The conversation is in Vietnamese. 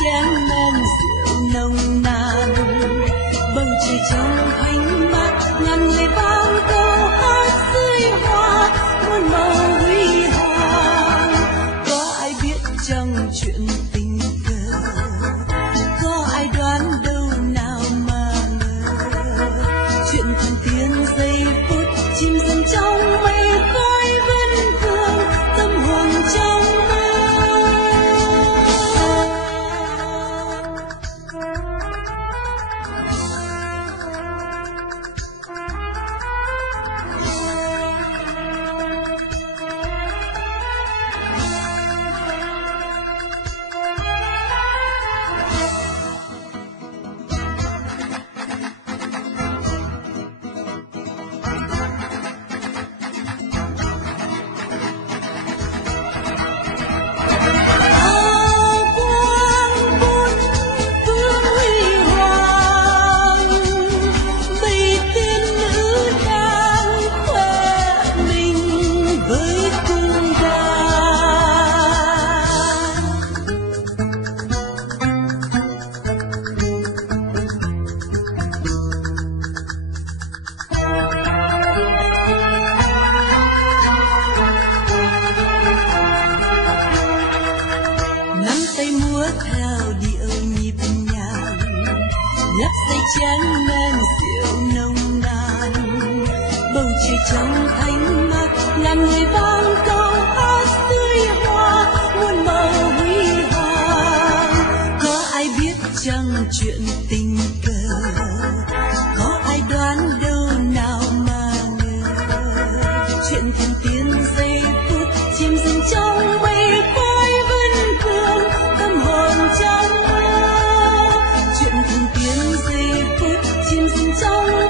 chén men rượu nồng nàn, bầu trời trong ánh mắt ngàn người vang câu hát dưới hoa muôn màu huy hoàng. Có ai biết chăng chuyện tình cờ, có ai đoán đâu nào mà ngờ, chuyện thần tiên giây phút chìm dần trong mây khói vẫn vương tâm hồn trong mơ. Chén men rượu nồng nàn, bầu trời trong ánh mắt ngàn người vang câu hát dưới hoa muôn màu huy hoàng. Có ai biết chăng chuyện tình cờ, có ai đoán đâu nào mà ngờ, chuyện thần tiên giây phút chìm dần trong mây khói vẫn vương tâm hồn trong mơ. Chuyện thần tiên giây phút chìm dần trong